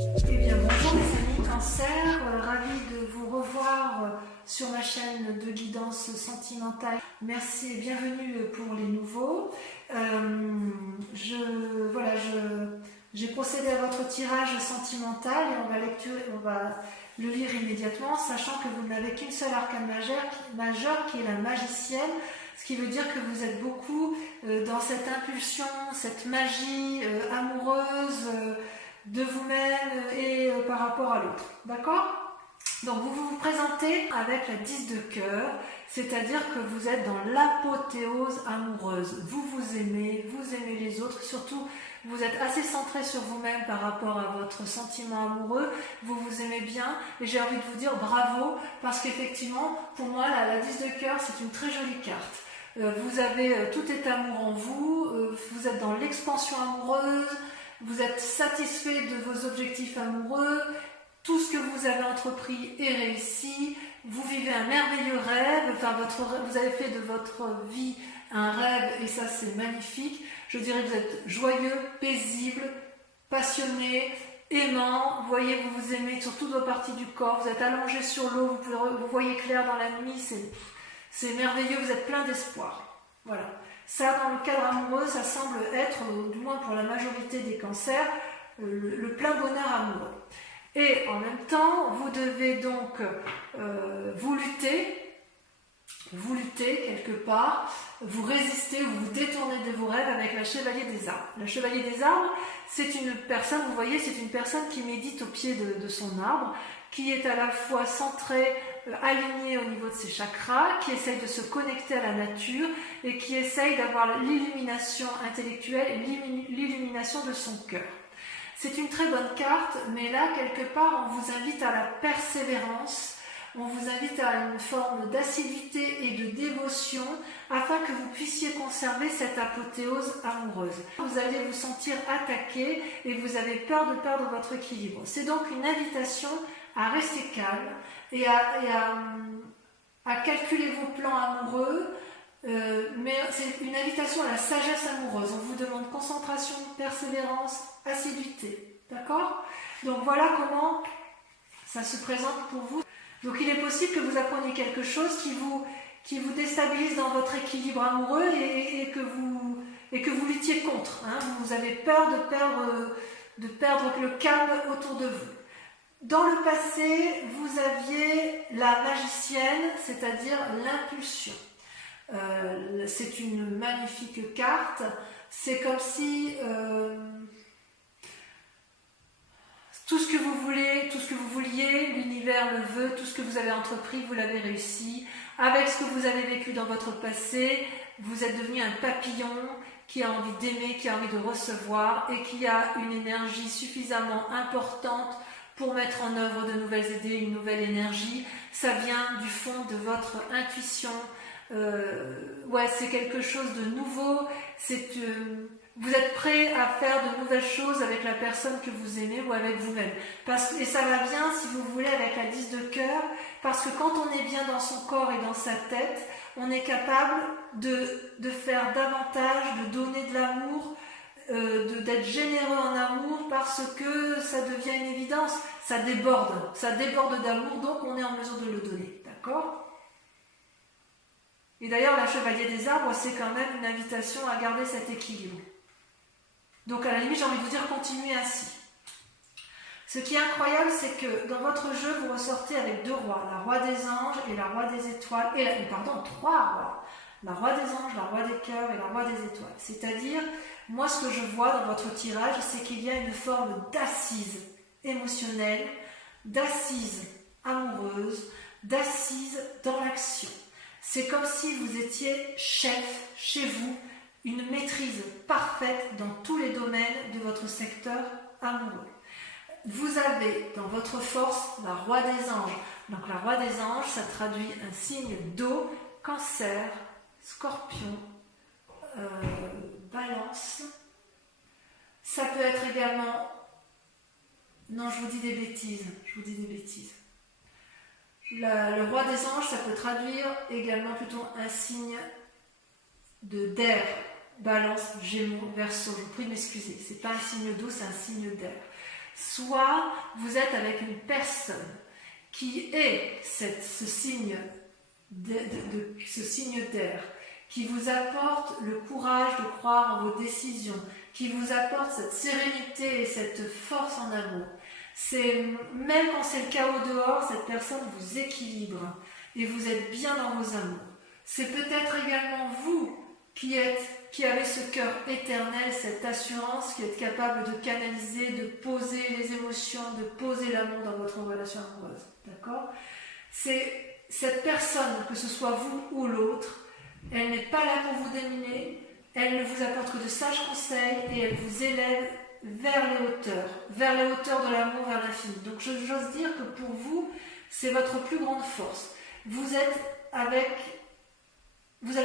Eh bien, bonjour mes amis Cancer, ravi de vous revoir sur ma chaîne de guidance sentimentale. Merci et bienvenue pour les nouveaux. J'ai procédé à votre tirage sentimental et on va le lire immédiatement, sachant que vous n'avez qu'une seule arcane majeure qui est la magicienne, ce qui veut dire que vous êtes beaucoup dans cette impulsion, cette magie amoureuse de vous-même et par rapport à l'autre. D'accord ? Donc vous vous présentez avec la 10 de cœur, c'est-à-dire que vous êtes dans l'apothéose amoureuse. Vous aimez les autres, surtout vous êtes assez centré sur vous-même par rapport à votre sentiment amoureux, vous vous aimez bien et j'ai envie de vous dire bravo parce qu'effectivement pour moi la 10 de cœur c'est une très jolie carte. Vous avez tout est amour en vous, vous êtes dans l'expansion amoureuse, vous êtes satisfait de vos objectifs amoureux, tout ce que vous avez entrepris est réussi, vous vivez un merveilleux rêve, vous avez fait de votre vie un rêve et ça c'est magnifique. Je dirais que vous êtes joyeux, paisible, passionné, aimant, vous voyez, vous vous aimez sur toutes vos parties du corps, vous êtes allongé sur l'eau, vous voyez clair dans la nuit, c'est merveilleux, vous êtes plein d'espoir. Voilà. Ça, dans le cadre amoureux, ça semble être, du moins pour la majorité des cancers, le plein bonheur amoureux. Et en même temps, vous devez donc vous lutter quelque part, vous résister ou vous détourner de vos rêves avec la chevalier des arbres. La chevalier des arbres, c'est une personne, vous voyez, c'est une personne qui médite au pied de son arbre, qui est à la fois centrée, alignée au niveau de ses chakras, qui essaye de se connecter à la nature et qui essaye d'avoir l'illumination intellectuelle et l'illumination de son cœur. C'est une très bonne carte, mais là, quelque part, on vous invite à la persévérance, on vous invite à une forme d'assiduité et de dévotion afin que vous puissiez conserver cette apothéose amoureuse. Vous allez vous sentir attaqué et vous avez peur de perdre votre équilibre. C'est donc une invitation à rester calme et à calculer vos plans amoureux, mais c'est une invitation à la sagesse amoureuse. On vous demande concentration, persévérance, assiduité. D'accord ? Donc voilà comment ça se présente pour vous. Donc il est possible que vous appreniez quelque chose qui vous déstabilise dans votre équilibre amoureux et que vous luttiez contre. Hein. Vous avez peur de perdre le calme autour de vous. Dans le passé, vous aviez la magicienne, c'est-à-dire l'impulsion. C'est une magnifique carte. C'est comme si tout ce que vous voulez, tout ce que vous vouliez, l'univers le veut, tout ce que vous avez entrepris, vous l'avez réussi. Avec ce que vous avez vécu dans votre passé, vous êtes devenu un papillon qui a envie d'aimer, qui a envie de recevoir et qui a une énergie suffisamment importante pour mettre en œuvre de nouvelles idées, une nouvelle énergie. Ça vient du fond de votre intuition. C'est quelque chose de nouveau. Vous êtes prêt à faire de nouvelles choses avec la personne que vous aimez ou avec vous-même. Et ça va bien, si vous voulez, avec la 10 de cœur, parce que quand on est bien dans son corps et dans sa tête, on est capable de faire davantage, de donner de l'amour, d'être généreux en amour, parce que ça devient une évidence, ça déborde d'amour, donc on est en mesure de le donner. D'accord ? Et d'ailleurs, la chevalier des arbres, c'est quand même une invitation à garder cet équilibre. Donc à la limite, j'ai envie de vous dire, continuez ainsi. Ce qui est incroyable, c'est que dans votre jeu, vous ressortez avec deux rois, la roi des anges et la roi des étoiles, trois rois. La roi des anges, la roi des cœurs et la roi des étoiles. C'est-à-dire, moi ce que je vois dans votre tirage, c'est qu'il y a une forme d'assise émotionnelle, d'assise amoureuse, d'assise dans l'action. C'est comme si vous étiez chef chez vous, une maîtrise parfaite dans tous les domaines de votre secteur amoureux. Vous avez dans votre force la roi des anges. Donc la roi des anges, ça traduit un signe d'eau, cancer, scorpion, balance. Ça peut être également... Non, je vous dis des bêtises. Le roi des anges, ça peut traduire également plutôt un signe d'air. Balance, Gémeaux, Verseau. Je vous prie de m'excuser. C'est pas un signe d'eau, c'est un signe d'air. soit vous êtes avec une personne qui est ce signe d'air, qui vous apporte le courage de croire en vos décisions, qui vous apporte cette sérénité et cette force en amour. Même quand c'est le chaos dehors, cette personne vous équilibre et vous êtes bien dans vos amours. C'est peut-être également vous qui avez ce cœur éternel, cette assurance, qui êtes capable de canaliser, de poser les émotions, de poser l'amour dans votre relation amoureuse. D'accord ? C'est cette personne, que ce soit vous ou l'autre, elle n'est pas là pour vous dominer, elle ne vous apporte que de sages conseils et elle vous élève vers les hauteurs de l'amour, vers l'infini. Donc j'ose dire que pour vous, c'est votre plus grande force. Vous avez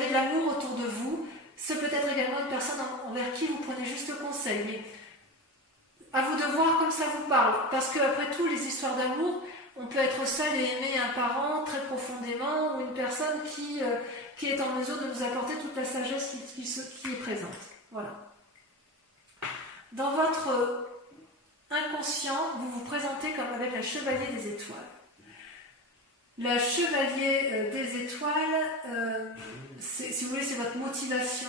de l'amour autour de vous. C'est peut-être également une personne envers qui vous prenez juste conseil, mais à vous de voir comme ça vous parle. Parce qu'après tout, les histoires d'amour, on peut être seul et aimer un parent très profondément ou une personne qui est en mesure de nous apporter toute la sagesse qui est présente. Voilà. Dans votre inconscient, vous vous présentez comme avec la chevalier des étoiles. La chevalier des étoiles, si vous voulez, c'est votre motivation.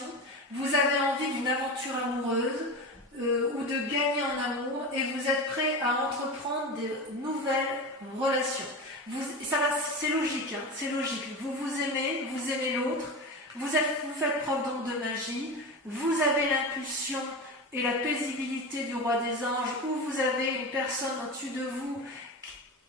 Vous avez envie d'une aventure amoureuse ou de gagner en amour et vous êtes prêt à entreprendre des nouvelles relations. C'est logique, hein, c'est logique. Vous aimez l'autre, vous faites preuve donc de magie, vous avez l'impulsion et la paisibilité du roi des anges, ou vous avez une personne au-dessus de vous,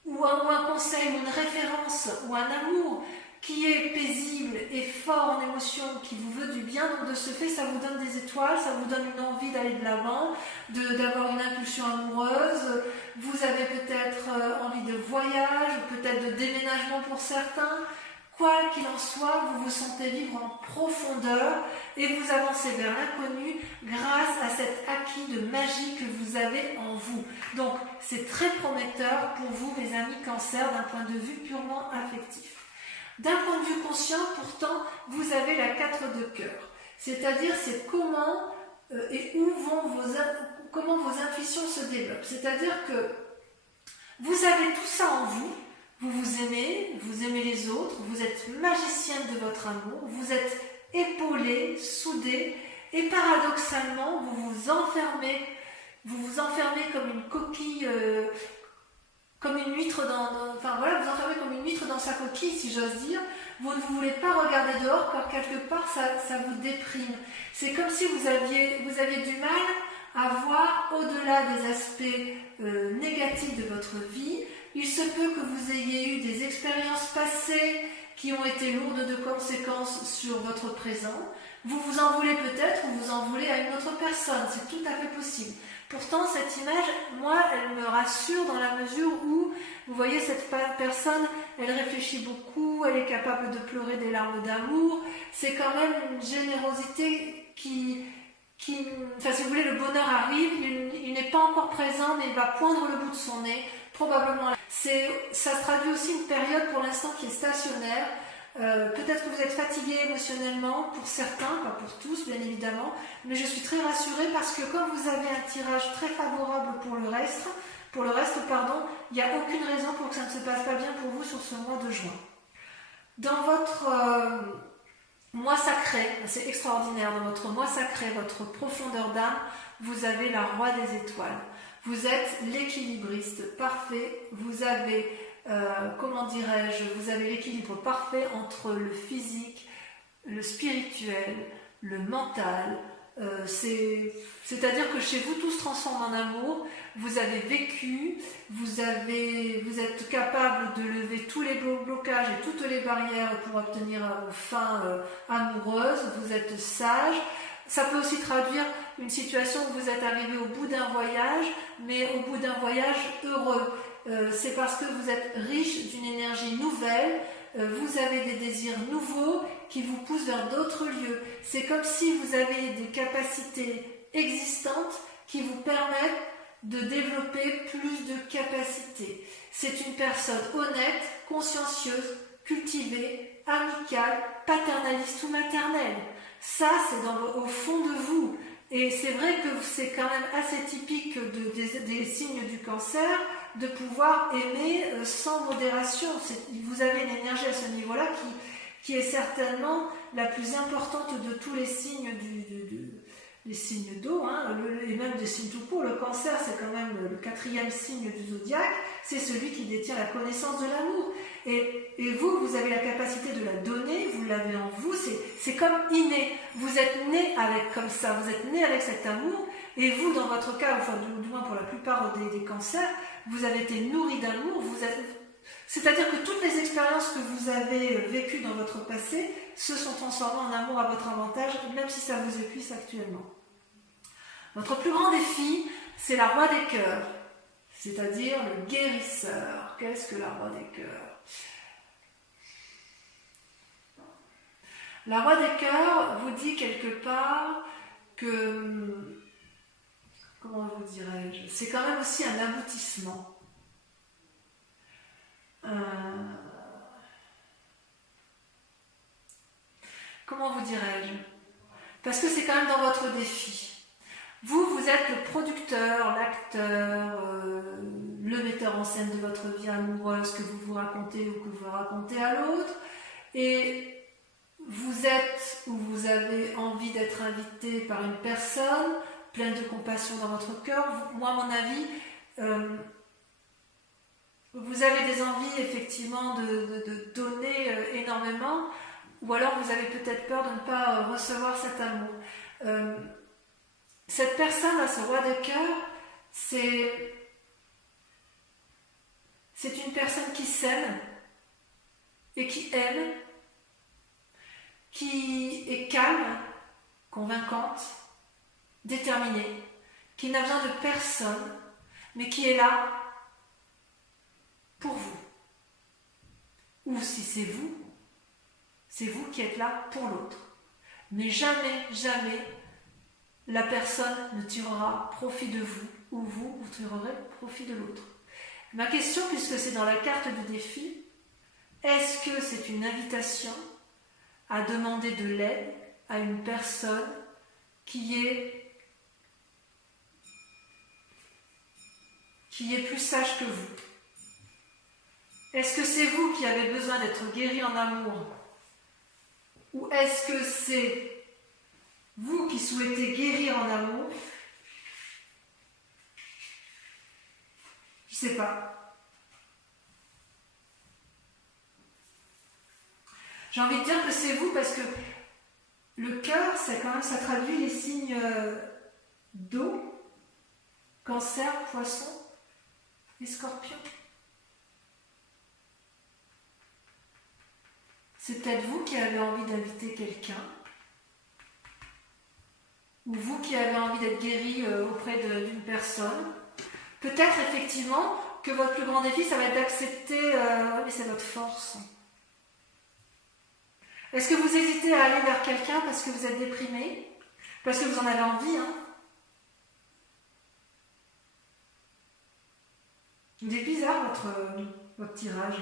ou un conseil, ou une référence, ou un amour qui est paisible et fort en émotion, qui vous veut du bien. Donc de ce fait, ça vous donne des étoiles, ça vous donne une envie d'aller de l'avant, d'avoir une impulsion amoureuse. Vous avez peut-être envie de voyage, peut-être de déménagement pour certains. Quoi qu'il en soit, vous vous sentez vivre en profondeur et vous avancez vers l'inconnu grâce à cet acquis de magie que vous avez en vous. Donc, c'est très prometteur pour vous, mes amis Cancer, d'un point de vue purement affectif. D'un point de vue conscient, pourtant, vous avez la 4 de cœur. C'est-à-dire, c'est comment et où comment vos intuitions se développent. C'est-à-dire que vous avez tout ça en vous. Vous aimez les autres, vous êtes magicienne de votre amour, vous êtes épaulé, soudé, et paradoxalement, vous vous enfermez comme une coquille, comme une huître vous enfermez comme une huître dans sa coquille, si j'ose dire. Vous ne voulez pas regarder dehors, car quelque part, ça vous déprime. C'est comme si vous aviez du mal à voir au-delà des aspects négatifs de votre vie. Il se peut que vous ayez eu des expériences passées qui ont été lourdes de conséquences sur votre présent. Vous vous en voulez peut-être ou vous en voulez à une autre personne, c'est tout à fait possible. Pourtant, cette image, moi, elle me rassure dans la mesure où, vous voyez, cette personne, elle réfléchit beaucoup, elle est capable de pleurer des larmes d'amour. C'est quand même une générosité si vous voulez, le bonheur arrive, il n'est pas encore présent, mais il va poindre le bout de son nez, probablement. Ça traduit aussi une période pour l'instant qui est stationnaire. Peut-être que vous êtes fatigué émotionnellement, pour certains, pas pour tous bien évidemment, mais je suis très rassurée parce que comme vous avez un tirage très favorable pour le reste, il n'y a aucune raison pour que ça ne se passe pas bien pour vous sur ce mois de juin. Dans votre mois sacré, c'est extraordinaire, dans votre mois sacré, votre profondeur d'âme, vous avez la roi des étoiles. Vous êtes l'équilibriste parfait, vous avez, vous avez l'équilibre parfait entre le physique, le spirituel, le mental. C'est-à-dire que chez vous, tout se transforme en amour. Vous avez vécu, vous êtes capable de lever tous les blocages et toutes les barrières pour obtenir vos fins amoureuses. Vous êtes sage. Ça peut aussi traduire une situation où vous êtes arrivé au bout d'un voyage, mais au bout d'un voyage heureux. C'est parce que vous êtes riche d'une énergie nouvelle, vous avez des désirs nouveaux qui vous poussent vers d'autres lieux. C'est comme si vous avez des capacités existantes qui vous permettent de développer plus de capacités. C'est une personne honnête, consciencieuse, cultivée, amicale, paternaliste ou maternelle. Ça, c'est au fond de vous. Et c'est vrai que c'est quand même assez typique des signes du cancer de pouvoir aimer sans modération. Vous avez une énergie à ce niveau-là qui est certainement la plus importante de tous les signes les signes d'eau, hein, et même des signes tout court. Le cancer, c'est quand même le 4e signe du zodiaque, c'est celui qui détient la connaissance de l'amour. Et vous avez la capacité de la donner, vous l'avez en vous, c'est comme inné. Vous êtes né avec comme ça, vous êtes né avec cet amour, et vous, dans votre cas, enfin du moins pour la plupart des cancers, vous avez été nourri d'amour, c'est-à-dire que toutes les expériences que vous avez vécues dans votre passé se sont transformées en amour à votre avantage, même si ça vous épuise actuellement. Votre plus grand défi, c'est la roi des cœurs, c'est-à-dire le guérisseur. Qu'est-ce que la roi des cœurs? La roi des cœurs vous dit quelque part que, comment vous dirais-je, c'est quand même aussi un aboutissement. Comment vous dirais-je? Parce que c'est quand même dans votre défi. Vous êtes le producteur, l'acteur, le metteur en scène de votre vie amoureuse que vous vous racontez ou que vous racontez à l'autre. Et vous êtes ou vous avez envie d'être invité par une personne pleine de compassion dans votre cœur. Moi, à mon avis, vous avez des envies effectivement de donner énormément, ou alors vous avez peut-être peur de ne pas recevoir cet amour. Cette personne, à ce roi de cœur, c'est une personne qui s'aime et qui aime, qui est calme, convaincante, déterminée, qui n'a besoin de personne, mais qui est là pour vous. Ou si c'est vous qui êtes là pour l'autre. Mais jamais, jamais, la personne ne tirera profit de vous, ou vous tirerez profit de l'autre. Ma question, puisque c'est dans la carte du défi, est-ce que c'est une invitation à demander de l'aide à une personne qui est plus sage que vous? Est-ce que c'est vous qui avez besoin d'être guéri en amour? Ou est-ce que c'est vous qui souhaitez guérir en amour? Je ne sais pas. J'ai envie de dire que c'est vous parce que le cœur, c'est quand même, ça traduit les signes d'eau, cancer, poisson et scorpion. C'est peut-être vous qui avez envie d'inviter quelqu'un, ou vous qui avez envie d'être guéri auprès d'une personne. Peut-être effectivement que votre plus grand défi, ça va être d'accepter, mais c'est votre force. Est-ce que vous hésitez à aller vers quelqu'un parce que vous êtes déprimé? Parce que vous en avez envie, hein? Il est bizarre votre tirage.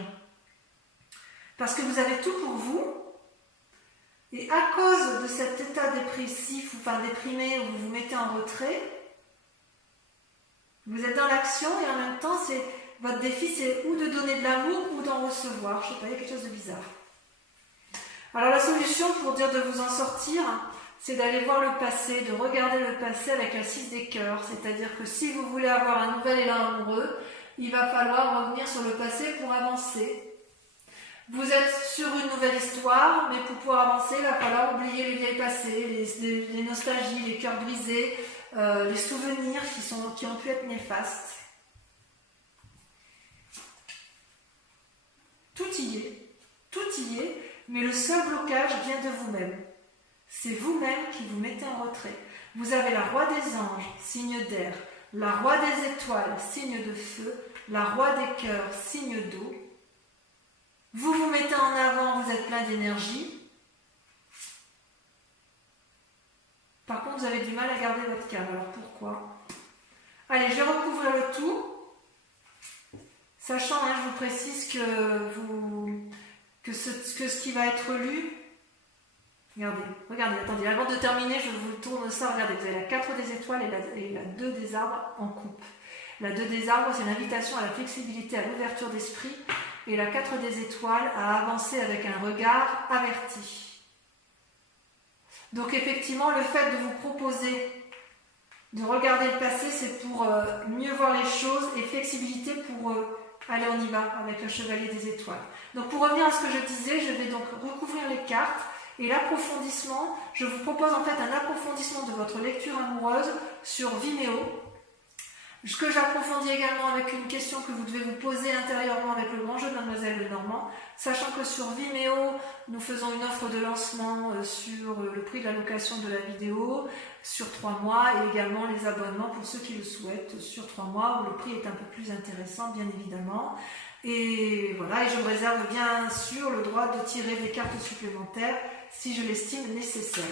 Parce que vous avez tout pour vous, et à cause de cet état dépressif, ou enfin déprimé, où vous vous mettez en retrait, vous êtes dans l'action, et en même temps, votre défi, c'est ou de donner de l'amour, ou d'en recevoir. Je ne sais pas, il y a quelque chose de bizarre. Alors la solution pour dire de vous en sortir, c'est d'aller voir le passé, de regarder le passé avec un 6 des cœurs. C'est-à-dire que si vous voulez avoir un nouvel élan amoureux, il va falloir revenir sur le passé pour avancer. Vous êtes sur une nouvelle histoire, mais pour pouvoir avancer, il va falloir oublier les vieilles passés, les nostalgies, les cœurs brisés, les souvenirs qui ont pu être néfastes. Tout y est, mais le seul blocage vient de vous-même. C'est vous-même qui vous mettez en retrait. Vous avez la roi des anges, signe d'air, la roi des étoiles, signe de feu, la roi des cœurs, signe d'eau. Vous vous mettez en avant, vous êtes plein d'énergie. Par contre, vous avez du mal à garder votre calme. Alors pourquoi? Allez, je vais recouvrir le tout. Sachant, je vous précise que ce qui va être lu, Regardez, regardez, attendez, avant de terminer, je vous tourne ça. Regardez, vous avez la 4 des étoiles et la 2 des arbres en coupe. La 2 des arbres, c'est l'invitation à la flexibilité, à l'ouverture d'esprit. Et la 4 des étoiles, à avancer avec un regard averti. Donc effectivement, le fait de vous proposer de regarder le passé, c'est pour mieux voir les choses, et flexibilité pour aller on y va avec le chevalier des étoiles. Donc pour revenir à ce que je disais, je vais donc recouvrir les cartes. Et l'approfondissement, je vous propose en fait un approfondissement de votre lecture amoureuse sur Vimeo. Ce que j'approfondis également avec une question que vous devez vous poser intérieurement avec le grand jeu de Mademoiselle Lenormand, sachant que sur Vimeo, nous faisons une offre de lancement sur le prix de la location de la vidéo sur 3 mois et également les abonnements pour ceux qui le souhaitent sur 3 mois où le prix est un peu plus intéressant bien évidemment. Et voilà, et je me réserve bien sûr le droit de tirer des cartes supplémentaires si je l'estime nécessaire.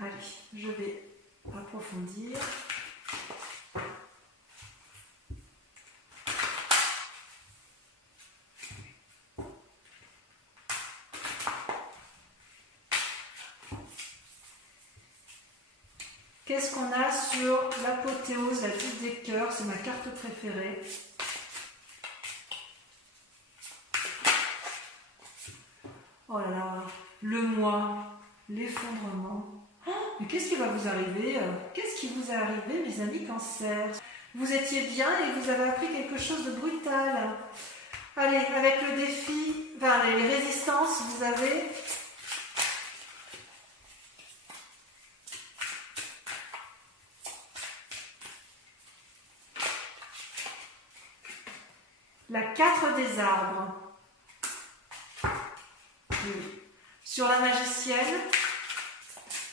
Allez, je vais approfondir. Qu'est-ce qu'on a sur l'apothéose, la 10 des cœurs, c'est ma carte préférée. Oh là là, le moi, l'effondrement. Oh, mais qu'est-ce qui va vous arriver? Qu'est-ce qui vous est arrivé, mes amis Cancer? Vous étiez bien et vous avez appris quelque chose de brutal. Allez, avec le défi, enfin les résistances, vous avez... La 4 des arbres. Oui. Sur la magicienne,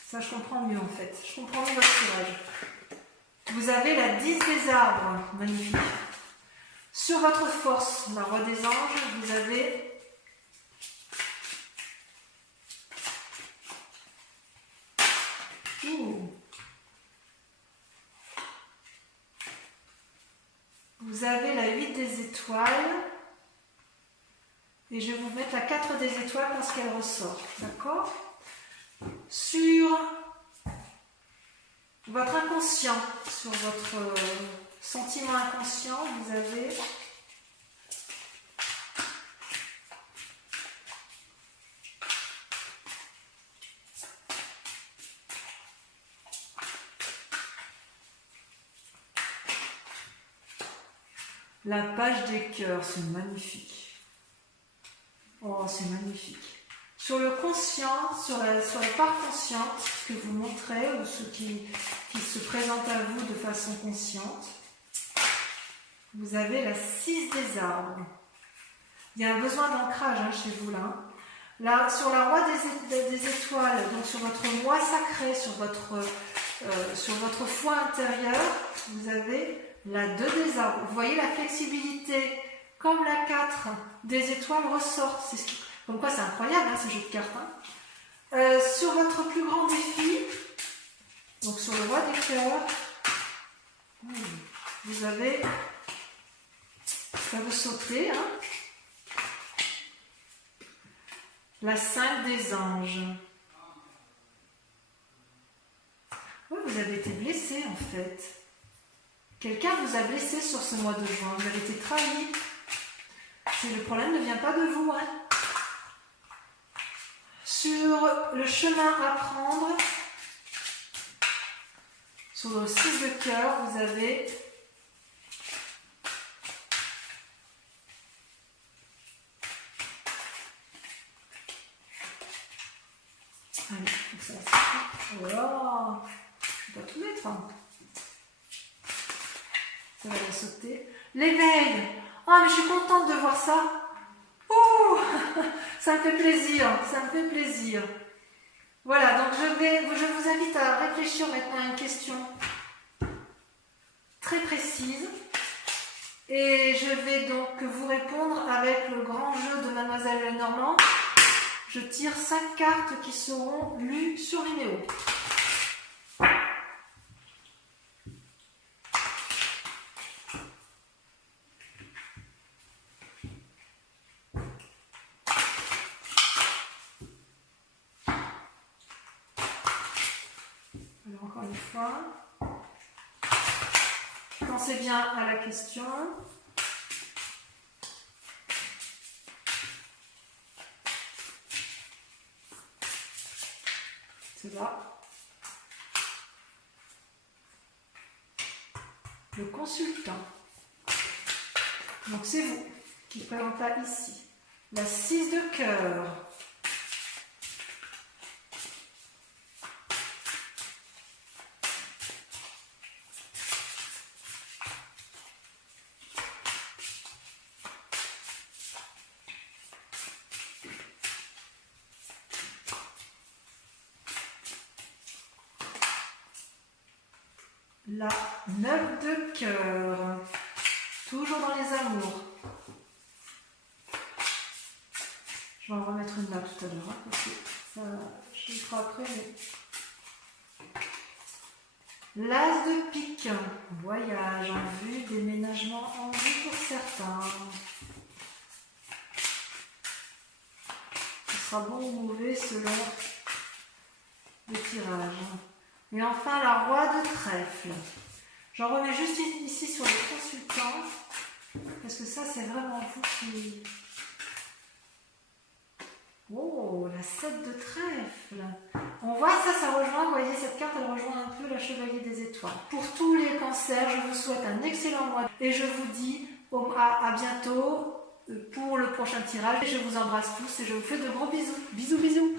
ça je comprends mieux en fait. Je comprends mieux votre tirage. Vous avez la 10 des arbres. Magnifique. Sur votre force, la roi des anges, vous avez vous avez la 8 des étoiles. Et je vais vous mettre la 4 des étoiles parce qu'elle ressort. D'accord? Sur votre inconscient, sur votre sentiment inconscient, vous avez la page des cœurs. C'est magnifique. Oh, c'est magnifique. Sur le conscient, sur la part consciente, ce que vous montrez, ou ce qui se présente à vous de façon consciente, vous avez la 6 des arbres. Il y a un besoin d'ancrage chez vous là. Là, sur la roi des étoiles, donc sur votre moi sacré, sur votre foi intérieure, vous avez la 2 des arbres. Vous voyez la flexibilité. Comme la 4 des étoiles ressort. Comme quoi c'est incroyable ce jeu de cartes. Sur votre plus grand défi, donc sur le roi des cœurs, vous avez, ça veut sauter, la 5 des anges. Oui, vous avez été blessé en fait. Quelqu'un vous a blessé sur ce mois de juin. Vous avez été trahi. Le problème ne vient pas de vous. Sur le chemin à prendre, sur le 6 de cœur, vous avez allez, ça va. Oh là, je ne vais pas tout mettre. Ça va la sauter. L'éveil. Oh, mais je suis contente de voir ça. Ouh, ça me fait plaisir, ça me fait plaisir. Voilà, donc je vous invite à réfléchir maintenant à une question très précise. Et je vais donc vous répondre avec le grand jeu de Mademoiselle Lenormand. Je tire 5 cartes qui seront lues sur Vimeo. fois. Pensez bien à la question. C'est là. Le consultant. Donc c'est vous qui présentez ici. La 6 de cœur. La 9 de cœur. Toujours dans les amours. Je vais en remettre une là tout à l'heure, hein, parce que ça, je le ferai après. Mais... L'as de pique. Voyage en vue, déménagement en vue pour certains. Ce sera bon ou mauvais selon le tirage. Et enfin, la roi de trèfle. J'en remets juste ici sur les consultants, parce que ça, c'est vraiment vous qui... Oh, la 7 de trèfle. On voit ça, ça rejoint, vous voyez, cette carte, elle rejoint un peu la chevalier des étoiles. Pour tous les cancers, je vous souhaite un excellent mois et je vous dis à bientôt pour le prochain tirage. Je vous embrasse tous et je vous fais de gros bisous. Bisous, bisous.